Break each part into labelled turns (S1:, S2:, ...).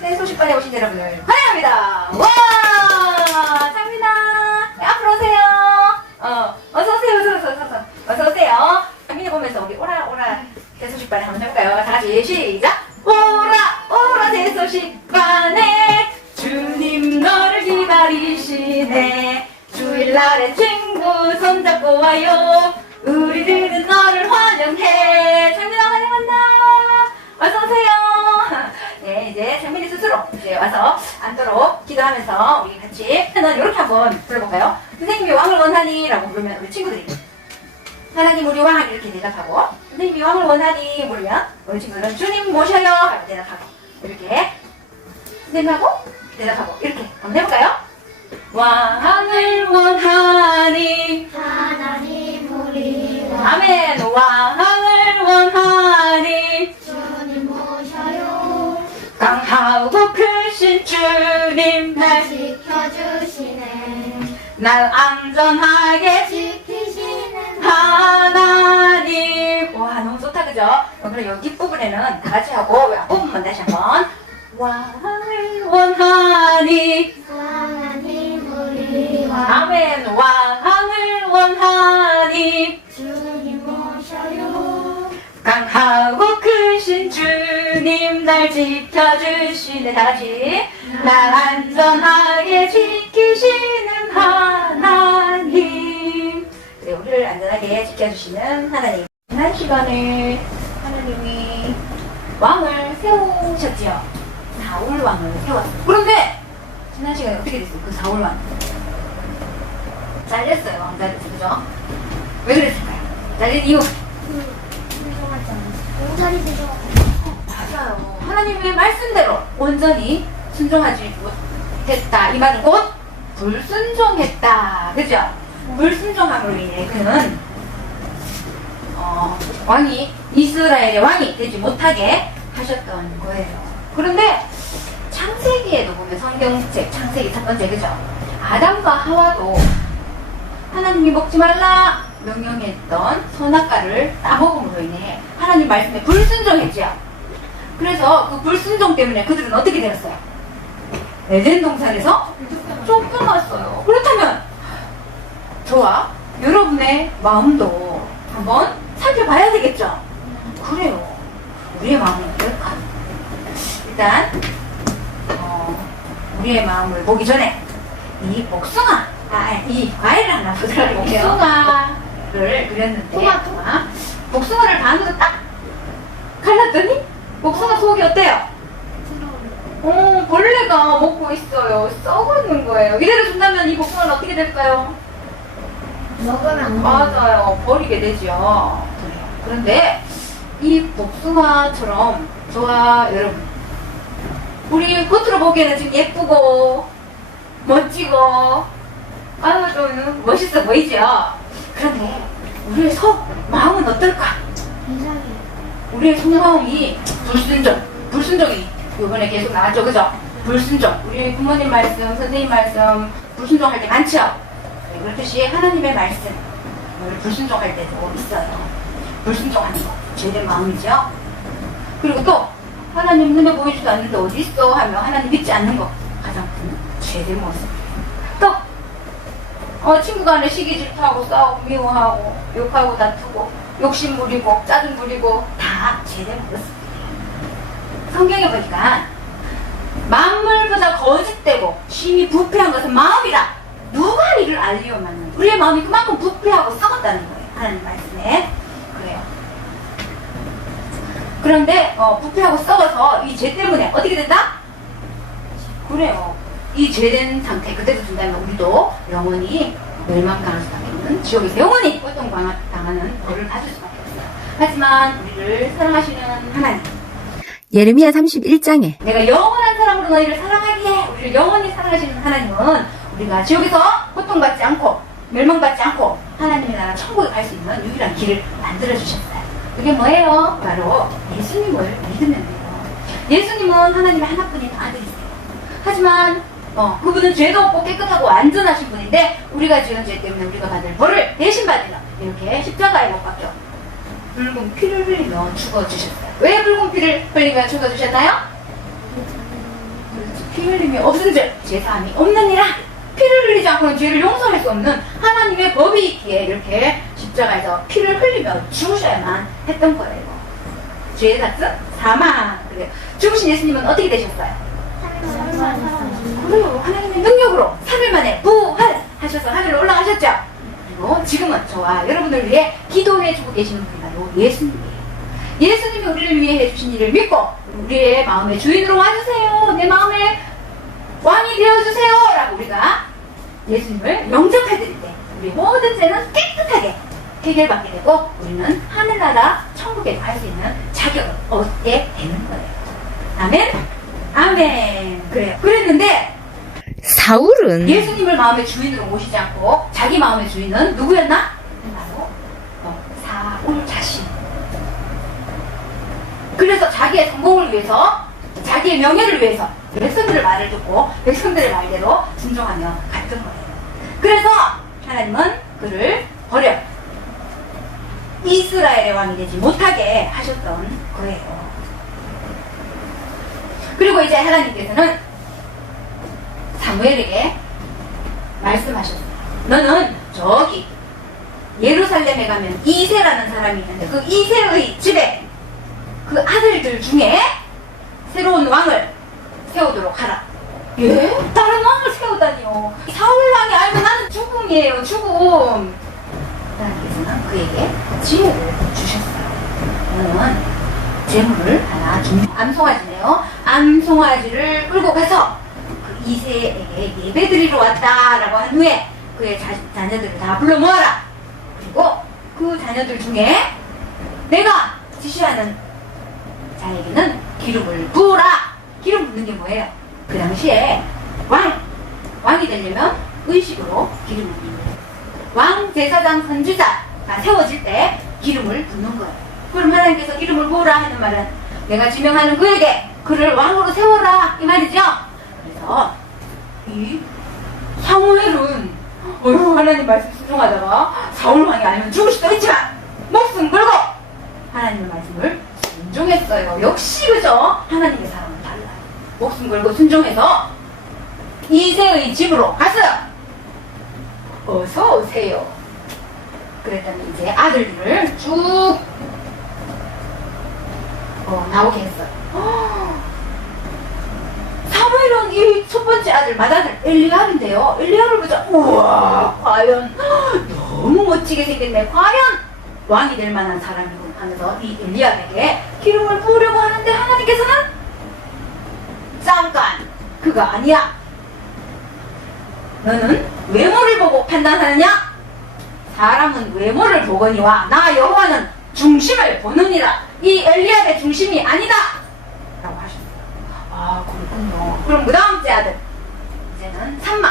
S1: 새 소식반에 오신 여러분을 환영합니다. 와! 장민아! 네, 앞으로 오세요. 어, 어서오세요, 어서오세요, 어서오세요. 어서오세요. 장민이 보면서 우리 오라, 오라, 새 소식반에 한번 해볼까요? 다 같이 시작! 앉도록 기도하면서 우리 같이 는 이렇게 한번 불러볼까요? 선생님이 왕을 원하니라고 부르면 우리 친구들이. 하나님 우리 왕 이렇게 대답하고 선생님이 왕을 원하니 물으면 우리 친구들은 주님 모셔요 하고 대답하고 이렇게 선생님하고 대답하고 이렇게 한번 해볼까요? 왕을 원하니.
S2: 하나님 우리 와
S1: 아멘. 왕을 원하니.
S2: 주님 모셔요.
S1: 강하고 크신 주님
S2: 날
S1: 날,
S2: 지켜주시네.
S1: 날 안전하게
S2: 지키시는
S1: 하나님. 와 너무 좋다 그죠? 그럼 여기 부분에는 다 같이 하고 앞부분만 다시 한번. 왕을 원하니
S2: 하나님 우리 와
S1: 아멘. 왕을 원하니
S2: 모셔요
S1: 강하고 크신 주님 날 지켜주시네. 다 같이. 날 안전하게 지키시는 하나님. 네, 우리를 안전하게 지켜주시는 하나님 지난 시간에 하나님이 왕을 세우셨지요. 사울 왕을 세웠어요. 그런데 지난 시간에 어떻게 됐어요? 그 사울 왕. 잘렸어요 왕자를 그죠? 왜 그랬을까요? 잘린 이유
S2: 공자리 되죠
S1: 맞아요. 하나님의 말씀대로 온전히 순종하지 못했다. 이 말은 곧 불순종했다. 그죠? 불순종함으로 인해 그는 어, 왕이 이스라엘의 왕이 되지 못하게 하셨던 거예요. 그런데 창세기에도 보면 성경책 창세기 첫 번째 그죠? 아담과 하와도 하나님이 먹지 말라 명령했던 선악과를 따먹음으로 인해 하나님 말씀에 불순종했지요. 그래서 그 불순종 때문에 그들은 어떻게 되었어요? 에덴 동산에서 쫓겨났어요. 그렇다면 저와 여러분의 마음도 한번 살펴봐야 되겠죠? 그래요. 우리의 마음은 어떨까? 일단 어, 우리의 마음을 보기 전에 이 복숭아, 아, 이 과일을 하나 보도록 할게요. 복숭아 를 그렸는데
S2: 토마토.
S1: 아, 복숭아를 반으로 딱 갈랐더니 복숭아 속이 어때요? 어, 벌레가 먹고 있어요. 썩었는 거예요. 이대로 준다면 이 복숭아는 어떻게 될까요?
S2: 먹으면 안
S1: 맞아요. 버리게 되죠. 그런데 이 복숭아처럼 저와 여러분, 우리 겉으로 보기에는 지금 예쁘고 멋지고 아유 좀 멋있어 보이죠. 그런데 우리의 속 마음은 어떨까?
S2: 이상해
S1: 우리의 속마음이 불순종, 불순종이 이번에 계속 나왔죠, 그죠? 불순종. 우리 부모님 말씀, 선생님 말씀 불순종할 때 많죠. 네, 그렇듯이 하나님의 말씀 우리 불순종할 때도 있어요. 불순종하는 거 죄된 마음이죠. 그리고 또 하나님 눈에 보이지도 않는데 어디 있어 하면 하나님 믿지 않는 거 가장 큰 죄된 모습. 또 어, 친구 간에 시기 질투하고 싸우고 미워하고 욕하고 다투고 욕심 부리고 짜증 부리고 다 죄된 모습이에요. 성경에 보니까 만물보다 거짓되고 심히 부패한 것은 마음이라 누가 이를 알리오마는 우리의 마음이 그만큼 부패하고 썩었다는 거예요. 하나님 말씀에 그래요. 그런데 어, 부패하고 썩어서 이 죄 때문에 어떻게 된다? 그래요. 이 죄된 상태 그대로 둔다면 우리도 영원히 멸망당할 수밖에 없는 지옥에서 영원히 고통당하는 벌을 받을 수밖에 없어요. 하지만 우리를 사랑하시는 하나님
S3: 예레미야 31장에
S1: 내가 영원한 사랑으로 너희를 사랑하기에 우리를 영원히 사랑하시는 하나님은 우리가 지옥에서 고통받지 않고 멸망받지 않고 하나님의 나라 천국에 갈 수 있는 유일한 길을 만들어 주셨어요. 그게 뭐예요? 바로 예수님을 믿으면 돼요. 예수님은 하나님의 하나뿐인 아들이세요. 하지만 어, 그분은 죄도 없고 깨끗하고 안전하신 분인데 우리가 지은 죄 때문에 우리가 받을 벌을 대신 받으려 이렇게 십자가에 못 박혀 붉은 피를 흘리며 죽어주셨어요. 왜 붉은 피를 흘리며 죽어주셨나요? 피 흘림이 없은즉 죄사함이 없느니라 피를 흘리지 않고는 죄를 용서할 수 없는 하나님의 법이 있기에 이렇게 십자가에서 피를 흘리며 죽으셔야만 했던 거예요 죄의 값은 사망 죽으신 예수님은 어떻게 되셨어요? 그래요 하나님의 능력으로 3일 만에 부활하셔서 하늘로 올라가셨죠 그리고 지금은 저와 여러분을 위해 기도해 주고 계시는 분이 바로 예수님이에요 예수님이 우리를 위해 해주신 일을 믿고 우리의 마음의 주인으로 와주세요. 내 마음의 왕이 되어주세요. 라고 우리가 예수님을 영접할 때 우리 모든 죄는 깨끗하게 해결받게 되고 우리는 하늘나라 천국에 갈 수 있는 자격을 얻게 되는 거예요. 아멘? 아멘. 그래요. 그랬는데
S3: 사울은
S1: 예수님을 마음의 주인으로 모시지 않고 자기 마음의 주인은 누구였나? 바로 어, 사울 자신. 그래서 자기의 성공을 위해서 자기의 명예를 위해서 백성들의 말을 듣고 백성들의 말대로 순종하며 갔던 거예요. 그래서 하나님은 그를 버려 이스라엘의 왕이 되지 못하게 하셨던 거예요. 그리고 이제 하나님께서는 사무엘에게 말씀하셨어요. 너는 저기 예루살렘에 가면 이세라는 사람이 있는데 그 이세의 집에 그 아들들 중에 새로운 왕을 세우도록 하라. 예? 다른 왕을 세우다니요. 사울 왕이 알고 나는 죽음이에요, 죽음. 하나님께서는 그에게 지혜를 주셨어요. 너는 재물을 하나 줍니다. 암송아지네요. 암송아지를 끌고 가서 그 이세에게 예배드리러 왔다라고 한 후에 그의 자, 자녀들을 다 불러 모아라. 그리고 그 자녀들 중에 내가 지시하는 자에게는 기름을 부으라. 기름 붓는 게 뭐예요? 그 당시에 왕, 왕이 되려면 의식으로 기름을 붓는 거예요. 왕, 제사장, 선지자가 세워질 때 기름을 붓는 거예요. 그럼 하나님께서 기름을 부으라 하는 말은 내가 지명하는 그에게 그를 왕으로 세워라 이 말이죠. 그래서 이 사무엘은 어휴 하나님 말씀 순종하다가 사울 왕이 아니면 죽을 수도 있지만 목숨 걸고 하나님의 말씀을 순종했어요. 역시 그죠? 하나님의 사람은 달라요. 목숨 걸고 순종해서 이세의 집으로 갔어요. 어서 오세요. 그랬더니 이제 아들들을 쭉 어, 나오게 했어요. 사무엘은 이 첫 번째 아들 맏아들 엘리압인데요. 엘리압을 보자 우와 과연 너무 멋지게 생겼네. 과연 왕이 될 만한 사람이군 하면서 이 엘리압에게 기름을 부으려고 하는데 하나님께서는 잠깐 그가 아니야. 너는 외모를 보고 판단하느냐? 사람은 외모를 보거니와 나 여호와는 중심을 보느니라. 이 엘리압의 중심이 아니다. 라고 하셨어요. 아 그렇군요. 그럼 그 다음 째 아들 이제는 삼마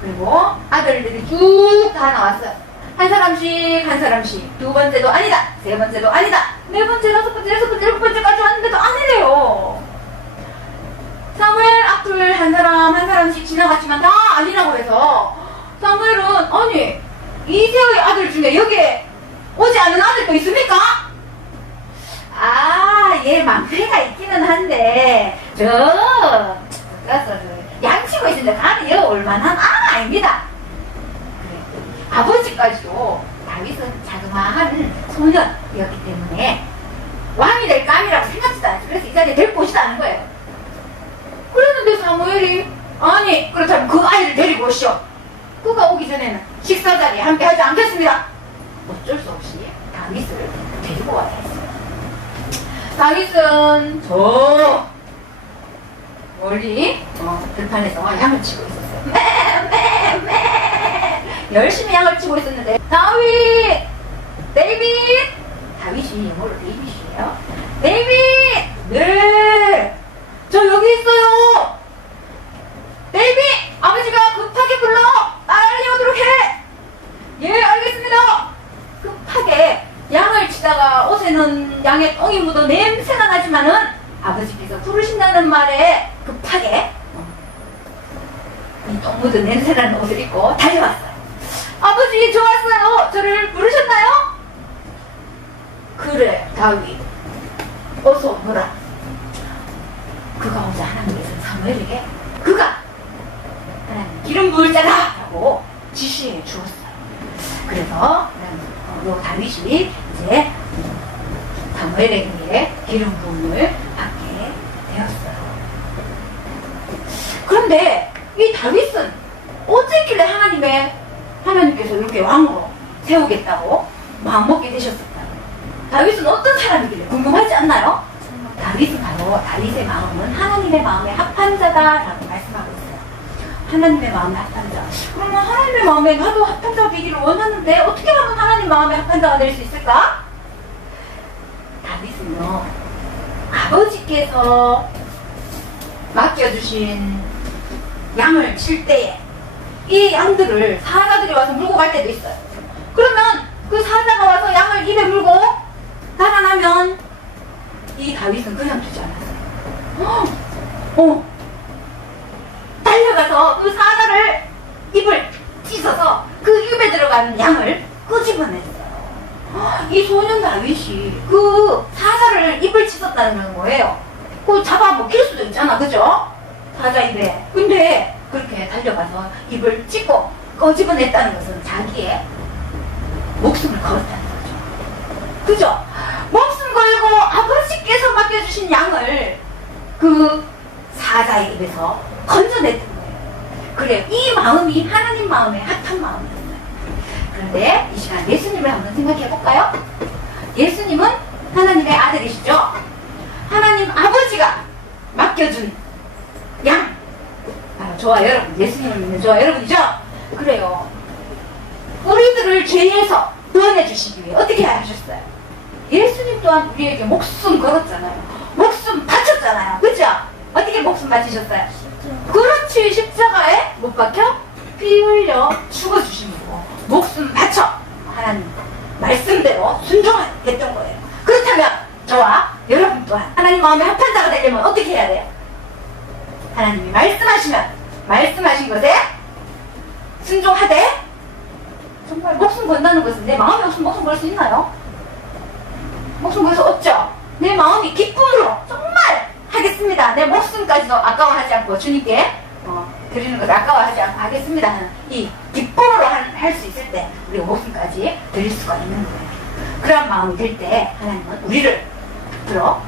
S1: 그리고 아들들이 쭉 다 나왔어요. 한 사람씩 한 사람씩 두 번째도 아니다. 세 번째도 아니다. 네 번째, 다섯 번째, 여섯 번째, 일곱 번째까지 왔는데도 아니래요. 사무엘 앞을 한 사람 한 사람씩 지나갔지만 다 아니라고 해서 사무엘은 아니 이세의 아들 중에 여기에 오지 않은 아들도 있습니까? 아, 얘 막내가 있기는 한데 저그 양치고 있는데 가는 여 올만한 아 아닙니다. 그래. 아버지까지도 다윗은 자그마한 소년이었기 때문에 왕이 될 감이라고 생각지도 않았어요. 그래서 이 자리에 될 곳이다 하는 거예요. 그랬는데 사무엘이 아니 그렇다면 그 아이를 데리고 오시오. 그가 오기 전에는 식사 자리에 함께 하지 않겠습니다. 어쩔 수 없이 다윗을 데리고 와야 했어요. 다윗은 저. 멀리 어, 들판에서 양을 치고 있었어요. 매, 매, 매. 열심히 양을 치고 있었는데. 다윗, 데이빗, 다윗이 영어로 데이빗이에요. 데이빗, 네, 저 여기 있어요. 데이빗, 아버지가 급하게 불러 빨리 오도록 해. 예, 알겠습니다. 급하게 양을 옷에는 양의 똥이 묻어 냄새가 나지만은 아버지께서 부르신다는 말에 급하게 이 똥 묻은 냄새나는 옷을 입고 달려왔어요. 아버지 좋았어요. 저를 부르셨나요? 그래 다윗 어서 오너라. 그가 오자 하나님께서 사무엘에게 그가 하나님 기름 부을 자다라고 지시해 주었어요. 그래서 어, 요 다윗이 이제 엘에게 기름 부음을 받게 되었어요. 그런데 이 다윗은 어쨌길래 하나님의 하나님께서 이렇게 왕으로 세우겠다고 마음먹게 되셨을까요? 다윗은 어떤 사람이길래 궁금하지 않나요? 다윗은 바로 다윗의 마음은 하나님의 마음에 합한 자다라고 말씀하고 있어요. 하나님의 마음에 합한 자. 그러면 하나님의 마음에 나도 합한 자가 되기를 원하는데 어떻게 하면 하나님 마음에 합한 자가 될 수 있을까? 다윗은요 아버지께서 맡겨주신 양을 칠 때에 이 양들을 사자들이 와서 물고 갈 때도 있어요. 그러면 그 사자가 와서 양을 입에 물고 달아나면 이 다윗은 그냥 두지 않았어요. 어, 달려가서 그 사자를 입을 찢어서 그 입에 들어간 양을 끄집어냈어요. 이 소년 다윗이 그 사자를 입을 찢었다는 거예요. 그 잡아 먹힐 수도 있잖아, 그죠? 사자 입에. 근데 그렇게 달려가서 입을 찢고 꺼집어냈다는 것은 자기의 목숨을 걸었다는 거죠. 그죠? 목숨 걸고 아버지께서 맡겨주신 양을 그 사자의 입에서 건져냈던 거예요. 그래요. 이 마음이 하나님 마음에 합한 마음이었어요. 그런데 이 시간 예수님을 한번 생각해 볼까요? 예수님은 하나님의 아들이시죠? 하나님 아버지가 맡겨준 양. 바로 저와 여러분, 예수님을 믿는 저와 여러분이죠? 그래요. 우리들을 죄에서 구원해 주시기 위해 어떻게 하셨어요? 예수님 또한 우리에게 목숨 걸었잖아요. 목숨 바쳤잖아요. 그죠? 어떻게 목숨 바치셨어요? 그렇지 십자가에 못 박혀 피 흘려 죽어주신 거고 목숨 바쳐 하나님 말씀대로 순종했던 거예요. 그렇다면 저와 여러분 또한 하나님 마음에 합한 자가 되려면 어떻게 해야 돼요? 하나님이 말씀하시면 말씀하신 것에 순종하되 정말 목숨 건다는 것은 내 마음이 없으면 목숨 걸 수 있나요? 목숨 걸 수 없죠? 내 마음이 기쁨으로 정말 하겠습니다. 내 목숨까지도 아까워하지 않고 주님께 어, 드리는 것을 아까워하지 않고 하겠습니다. 하는 이 기쁨으로 할 수 있을 때 우리가 목숨까지 드릴 수가 있는 거예요. 그런 마음이 들 때 하나님은 우리를 들어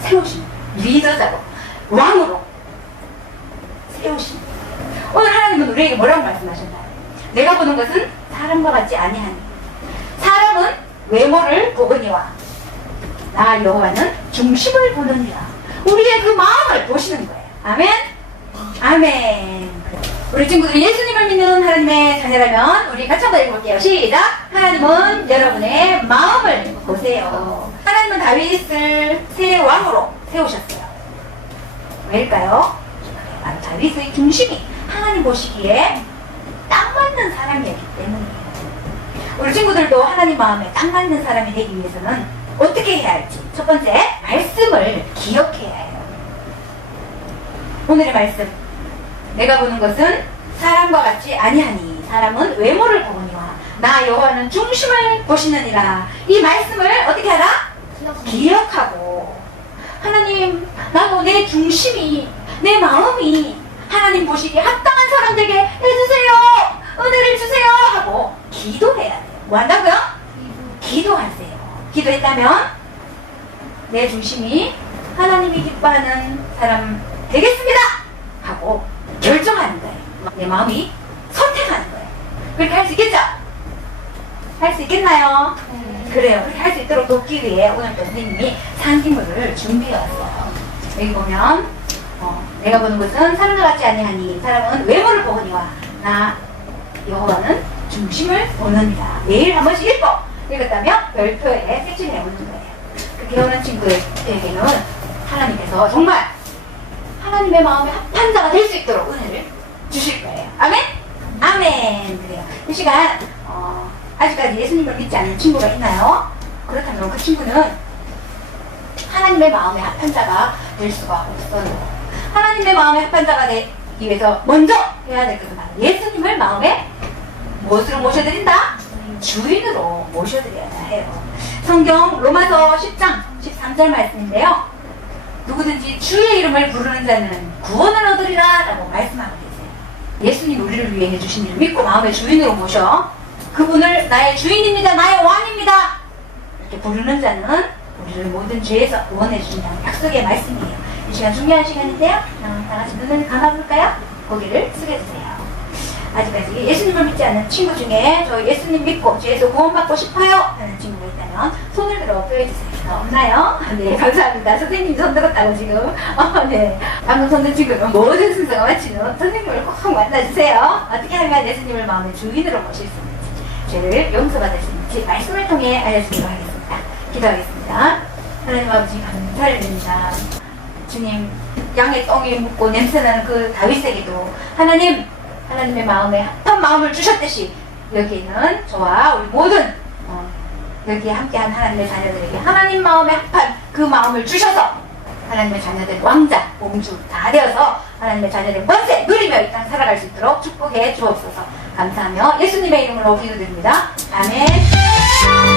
S1: 세우신 리더자로 왕으로 세우신. 오늘 하나님은 우리에게 뭐라고 말씀하셨나요? 내가 보는 것은 사람과 같지 아니하니. 사람은 외모를 보거니와 나 여호와는 중심을 보느니라. 우리의 그 마음을 보시는 거예요. 아멘? 아멘 우리 친구들이 예수님을 믿는 하나님의 자녀라면 우리 같이 한번 읽어볼게요 시작 하나님은 여러분의 마음을 보세요 하나님은 다윗을 새 왕으로 세우셨어요 왜일까요? 다윗의 중심이 하나님 보시기에 딱 맞는 사람이었기 때문이에요. 우리 친구들도 하나님 마음에 딱 맞는 사람이 되기 위해서는 어떻게 해야 할지. 첫 번째, 말씀을 기억해야 해요. 오늘의 말씀. 내가 보는 것은 사람과 같지 아니하니 사람은 외모를 보거니와 나 여호와는 중심을 보시느니라. 이 말씀을 어떻게 하라? 기억하고. 하나님 나도 내 중심이 내 마음이 하나님 보시기에 합당한 사람 되게 해주세요. 은혜를 주세요. 하고 기도해야 돼요. 뭐 한다고요? 기도하세요. 기도했다면 내 중심이 하나님이 기뻐하는 사람 되겠습니다. 하고 거예요 내 마음이 선택하는 거예요 그렇게 할 수 있겠죠? 할 수 있겠나요? 그래요. 그렇게 할 수 있도록 돕기 위해 오늘 또 선생님이 상기물을 준비해 왔어요. 여기 보면 어, 내가 보는 것은 사람과 같지 아니하니 사람은 외모를 보거니와 나 여호와는 중심을 보느니라. 매일 한 번씩 읽고 읽었다면 별표에 색칠해 오는 거예요. 그 배우는 친구에게는 하나님께서 정말 하나님의 마음에 합한 자가 될 수 있도록 은혜를 주실 거예요. 아멘? 아멘. 그래요. 이 시간 어, 아직까지 예수님을 믿지 않는 친구가 있나요? 그렇다면 그 친구는 하나님의 마음에 합한 자가 될 수가 없어요. 하나님의 마음에 합한 자가 되기 위해서 먼저 해야 될 것은 바로 예수님을 마음에 무엇으로 모셔드린다? 주인으로 모셔드려야 해요. 성경 로마서 10장 13절 말씀인데요. 누구든지 주의 이름을 부르는 자는 구원을 얻으리라 라고 계세요. 예수님 우리를 위해 해주신 일 믿고 마음의 주인으로 모셔 그분을 나의 주인입니다. 나의 왕입니다. 이렇게 부르는 자는 우리를 모든 죄에서 구원해 주신다는 약속의 말씀이에요. 이 시간 중요한 시간인데요. 어, 다 같이 눈을 감아볼까요? 고개를 숙여주세요. 아직까지 예수님을 믿지 않는 친구 중에 저 예수님 믿고 죄에서 구원받고 싶어요 하는 친구가 있다면 손을 들어 보여주세요. 없나요? 네, 감사합니다. 선생님이 손 들었다고 지금. 어, 네. 방금 손든 친구는 모든 순서가 마치는 선생님을 꼭 만나주세요. 어떻게 하면 예수님을 마음의 주인으로 모실 수 있는지, 죄를 용서받을 수 있는지 말씀을 통해 알려주기로 하겠습니다. 기도하겠습니다. 하나님 아버지 감사를 드립니다. 주님, 양의 똥이 묻고 냄새나는 그 다윗에게도 하나님, 하나님의 마음에 합한 마음을 주셨듯이 여기는 저와 우리 모든 어, 여기에 함께한 하나님의 자녀들에게 하나님 마음에 합한 그 마음을 주셔서 하나님의 자녀들 왕자, 공주 다 되어서 하나님의 자녀들 번세 누리며 이 땅 살아갈 수 있도록 축복해 주옵소서 감사하며 예수님의 이름으로 기도드립니다. 아멘.